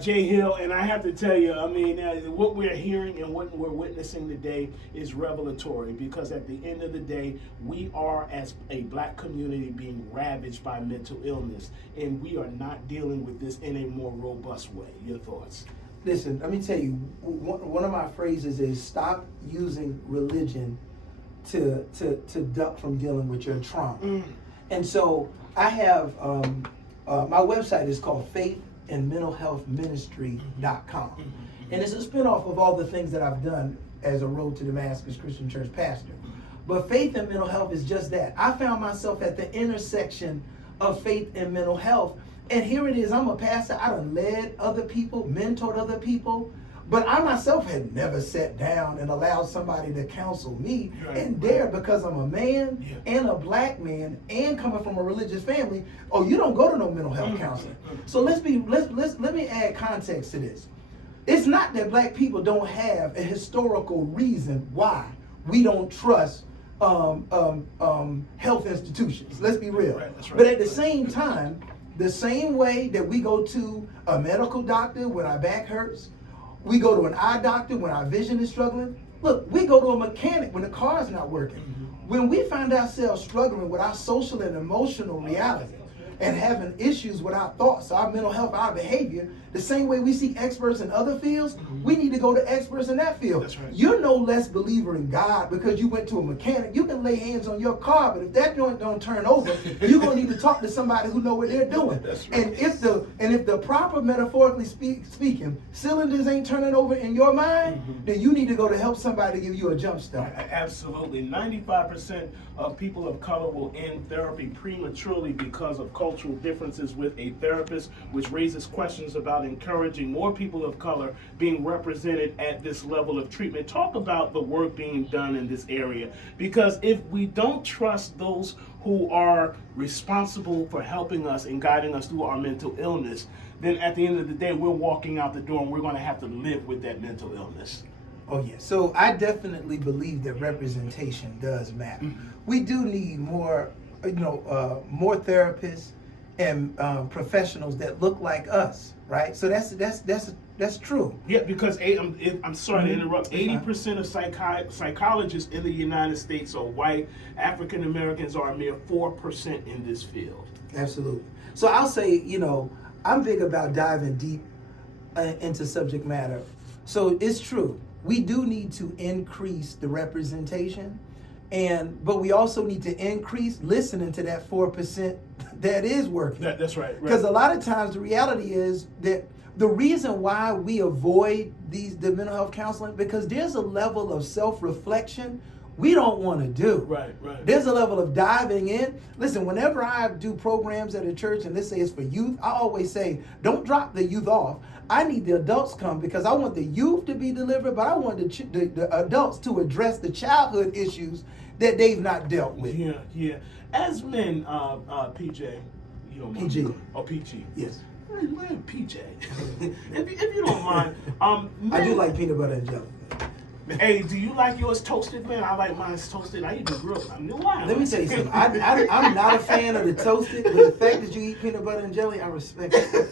Jay Hill, and I have to tell you, I mean, what we're hearing and what we're witnessing today is revelatory, because at the end of the day, we are, as a black community, being ravaged by mental illness, and we are not dealing with this in a more robust way. Your thoughts? Listen, let me tell you, one of my phrases is stop using religion to duck from dealing with your trauma. And so I have, my website is called faithandmentalhealthministry.com. And it's a spinoff of all the things that I've done as a Road to Damascus Christian Church pastor. But faith and mental health is just that. I found myself at the intersection of faith and mental health. And here it is, I'm a pastor, I done led other people, mentored other people, but I myself had never sat down and allowed somebody to counsel me. And there, because I'm a man and a black man and coming from a religious family, oh, you don't go to no mental health counseling. So let me add context to this. It's not that black people don't have a historical reason why we don't trust health institutions. Let's be real. But at the same time, the same way that we go to a medical doctor when our back hurts, we go to an eye doctor when our vision is struggling. Look, we go to a mechanic when the car's not working. When we find ourselves struggling with our social and emotional reality and having issues with our thoughts, our mental health, our behavior, the same way we see experts in other fields, we need to go to experts in that field. That's right. You're no less believer in God because you went to a mechanic. You can lay hands on your car, but if that joint don't turn over, you're gonna need to talk to somebody who know what they're doing. That's right. And if the proper, metaphorically speaking, cylinders ain't turning over in your mind, then you need to go to help somebody give you a jump start. Absolutely. 95% of people of color will end therapy prematurely because of cultural differences with a therapist, which raises questions about encouraging more people of color being represented at this level of treatment. Talk about the work being done in this area, because if we don't trust those who are responsible for helping us and guiding us through our mental illness, then at the end of the day, we're walking out the door and we're going to have to live with that mental illness. Oh yeah, so I definitely believe that representation does matter. We do need more, more therapists and professionals that look like us, right? So that's true. Yeah, because I'm sorry to interrupt. 80% of psychologists in the United States are white. African Americans are a mere 4% in this field. Absolutely. So I'll say, I'm big about diving deep into subject matter. So it's true. We do need to increase the representation, but we also need to increase listening to that 4% that is working. That's right. Because a lot of times the reality is that the reason why we avoid the mental health counseling, because there's a level of self-reflection we don't want to do. Right. There's a level of diving in. Listen, whenever I do programs at a church, and let's say it's for youth, I always say, don't drop the youth off. I need the adults come, because I want the youth to be delivered, but I want the adults to address the childhood issues that they've not dealt with. Yeah. As men, PJ, PG. Oh, PG. Yes. Man, PJ. if you don't mind, I do like peanut butter and jelly. Hey, do you like yours toasted, man? I like mine toasted. I even grew up. Let me tell you something. I'm not a fan of the toasted, but the fact that you eat peanut butter and jelly, I respect it.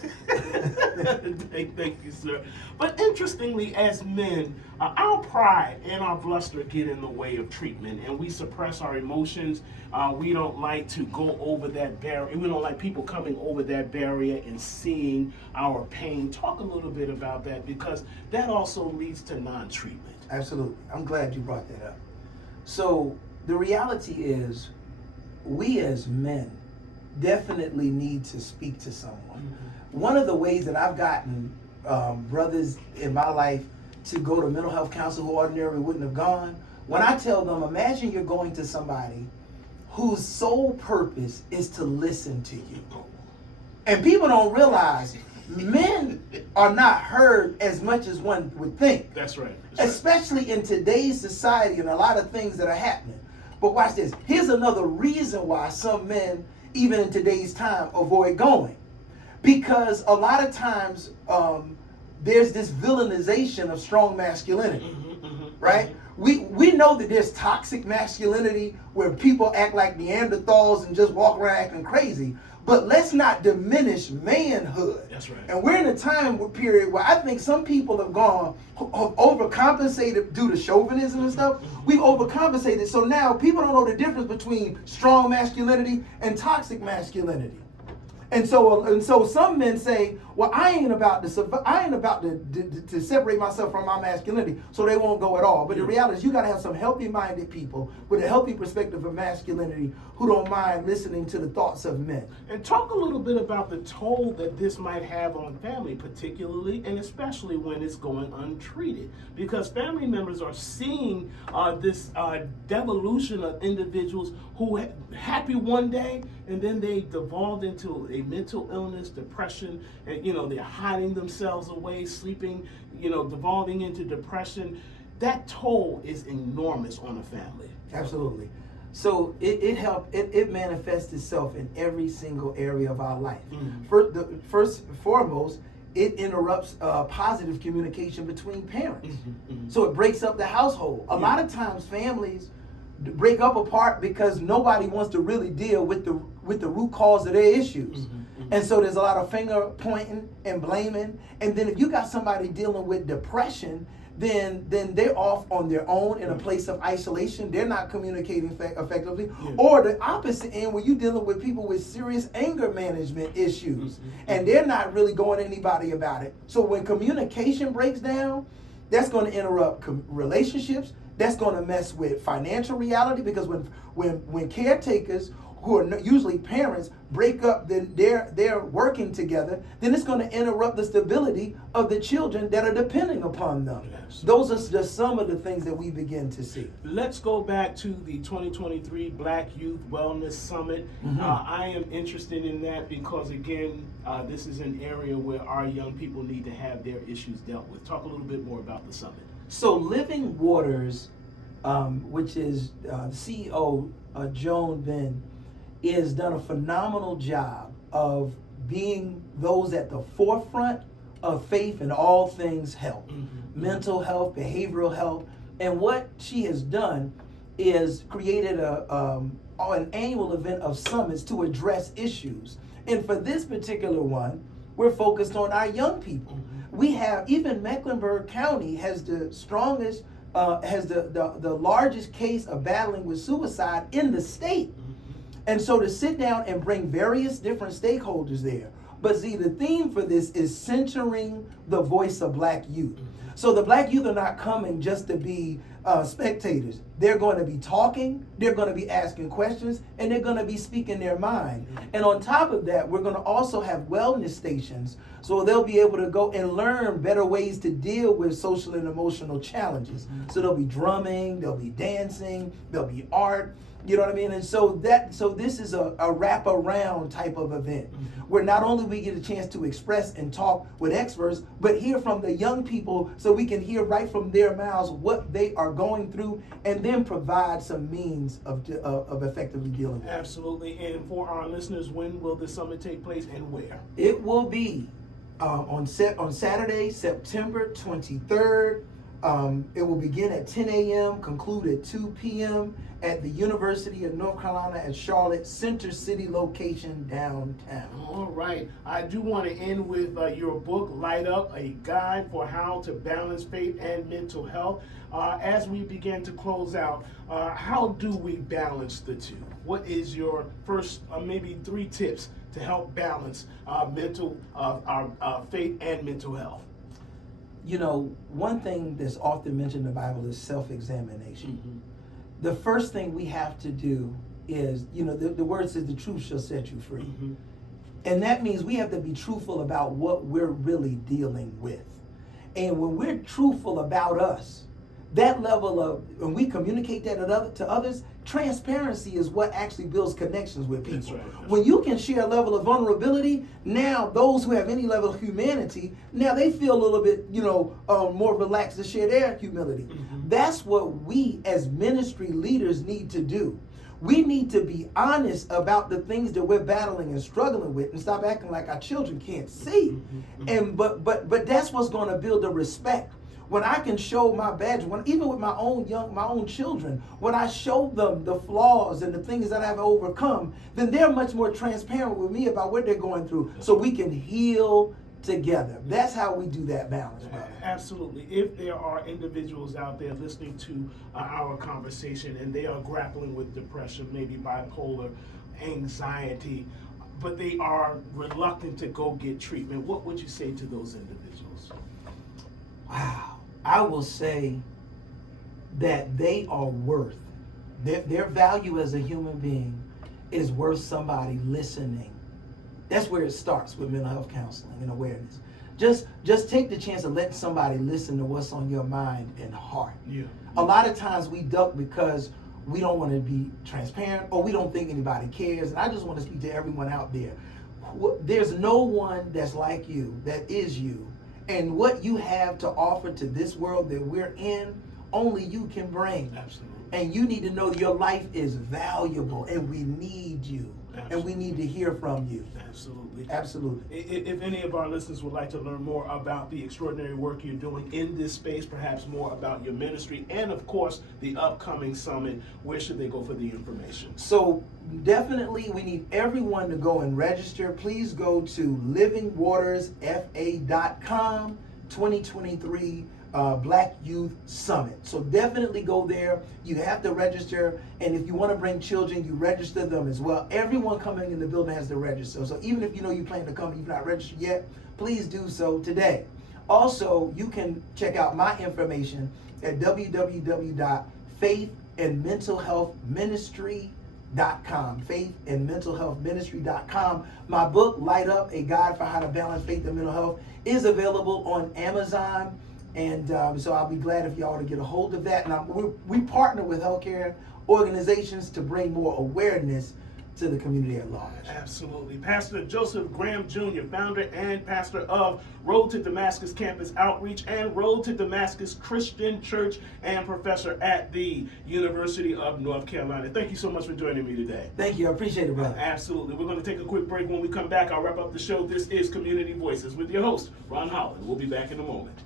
Thank you, sir. But interestingly, as men, our pride and our bluster get in the way of treatment, and we suppress our emotions. We don't like to go over that barrier. We don't like people coming over that barrier and seeing our pain. Talk a little bit about that, because that also leads to non-treatment. Absolutely. I'm glad you brought that up. So the reality is, we as men definitely need to speak to someone. One of the ways that I've gotten brothers in my life to go to mental health counsel who ordinarily wouldn't have gone, when I tell them, imagine you're going to somebody whose sole purpose is to listen to you. And people don't realize men are not heard as much as one would think. That's right. Especially in today's society and a lot of things that are happening. But watch this. Here's another reason why some men, even in today's time, avoid going. Because a lot of times there's this villainization of strong masculinity, right? We know that there's toxic masculinity where people act like Neanderthals and just walk around acting crazy. but let's not diminish manhood. That's right. And we're in a time period where I think some people have overcompensated due to chauvinism and stuff. We've overcompensated. So now people don't know the difference between strong masculinity and toxic masculinity. And so some men say, well, I ain't about to separate myself from my masculinity, so they won't go at all. But the reality is you got to have some healthy-minded people with a healthy perspective of masculinity who don't mind listening to the thoughts of men. And talk a little bit about the toll that this might have on family, particularly and especially when it's going untreated. Because family members are seeing this devolution of individuals who happy one day and then they devolved into a mental illness, depression, and they're hiding themselves away, sleeping, devolving into depression. That toll is enormous on a family. Absolutely. So it manifests itself in every single area of our life. Mm-hmm. First and foremost, it interrupts positive communication between parents. Mm-hmm. Mm-hmm. So it breaks up the household. A lot of times families break up apart because nobody wants to really deal with the root cause of their issues. Mm-hmm. Mm-hmm. And so there's a lot of finger pointing and blaming. And then if you got somebody dealing with depression, then they're off on their own in a place of isolation. They're not communicating effectively. Yeah. Or the opposite end, where you're dealing with people with serious anger management issues, mm-hmm. and they're not really going to anybody about it. So when communication breaks down, that's going to interrupt relationships. That's going to mess with financial reality, because when caretakers, who are usually parents, break up, then they're working together, then it's going to interrupt the stability of the children that are depending upon them. Yes. Those are just some of the things that we begin to see. Let's go back to the 2023 Black Youth Wellness Summit. Mm-hmm. I am interested in that because, again, this is an area where our young people need to have their issues dealt with. Talk a little bit more about the summit. So Living Waters, which is CEO Joan Ben, has done a phenomenal job of being those at the forefront of faith in all things health, mm-hmm. mental health, behavioral health. And what she has done is created an annual event of summits to address issues. And for this particular one, we're focused on our young people. Mm-hmm. We have, even Mecklenburg County has the strongest, has the largest case of battling with suicide in the state. And so to sit down and bring various different stakeholders there. But see, the theme for this is centering the voice of Black youth. So the Black youth are not coming just to be spectators. They're going to be talking, they're going to be asking questions, and they're going to be speaking their mind. And on top of that, we're going to also have wellness stations, so they'll be able to go and learn better ways to deal with social and emotional challenges. So there'll be drumming, there'll be dancing, there'll be art. You know what I mean? And so this is a wrap-around type of event where not only we get a chance to express and talk with experts, but hear from the young people so we can hear right from their mouths what they are going through, and then provide some means of effectively dealing with it. Absolutely. And for our listeners, when will the summit take place and where? It will be on Saturday, September 23rd. It will begin at 10 a.m., conclude at 2 p.m. at the University of North Carolina at Charlotte Center City location downtown. All right. I do want to end with your book, Light Up, a guide for how to balance faith and mental health. As we begin to close out, how do we balance the two? What is your first maybe 3 tips to help balance our faith and mental health? You know, one thing that's often mentioned in the Bible is self-examination. Mm-hmm. The first thing we have to do is, the word says the truth shall set you free. Mm-hmm. And that means we have to be truthful about what we're really dealing with. And when we're truthful about us, that level of, when we communicate that to others, transparency is what actually builds connections with people. That's right. When you can share a level of vulnerability, now those who have any level of humanity, now they feel a little bit, more relaxed to share their humility. Mm-hmm. That's what we as ministry leaders need to do. We need to be honest about the things that we're battling and struggling with, and stop acting like our children can't see. Mm-hmm. And but that's what's going to build the respect. When I can show my badge, even with my own children, when I show them the flaws and the things that I've overcome, then they're much more transparent with me about what they're going through, so we can heal together. That's how we do that balance, brother. Absolutely. If there are individuals out there listening to our conversation and they are grappling with depression, maybe bipolar, anxiety, but they are reluctant to go get treatment, what would you say to those individuals? Wow. I will say that they are worth, their value as a human being is worth somebody listening. That's where it starts with mental health counseling and awareness. Just take the chance of letting somebody listen to what's on your mind and heart. Yeah. A lot of times we duck because we don't want to be transparent, or we don't think anybody cares. And I just want to speak to everyone out there. There's no one that's like you, that is you. And what you have to offer to this world that we're in, only you can bring. Absolutely. And you need to know your life is valuable, and we need you. Absolutely. And we need to hear from you. Absolutely. Absolutely. If any of our listeners would like to learn more about the extraordinary work you're doing in this space, perhaps more about your ministry, and of course the upcoming summit, where should they go for the information? So definitely we need everyone to go and register. Please go to livingwatersfa.com 2023 Black Youth Summit. So definitely go there. You have to register, and if you want to bring children, you register them as well. Everyone coming in the building has to register. So even if you know you plan to come and you've not registered yet, please do so today. Also, you can check out my information at www.faithandmentalhealthministry.com. faithandmentalhealthministry.com. My book, Light Up, A Guide for How to Balance Faith and Mental Health, is available on Amazon. And so I'll be glad if y'all to get a hold of that. And we partner with healthcare organizations to bring more awareness to the community at large. Absolutely. Pastor Joseph Graham Jr., founder and pastor of Road to Damascus Campus Outreach and Road to Damascus Christian Church, and professor at the University of North Carolina. Thank you so much for joining me today. Thank you. I appreciate it, brother. Absolutely. We're going to take a quick break. When we come back, I'll wrap up the show. This is Community Voices with your host, Ron Holland. We'll be back in a moment.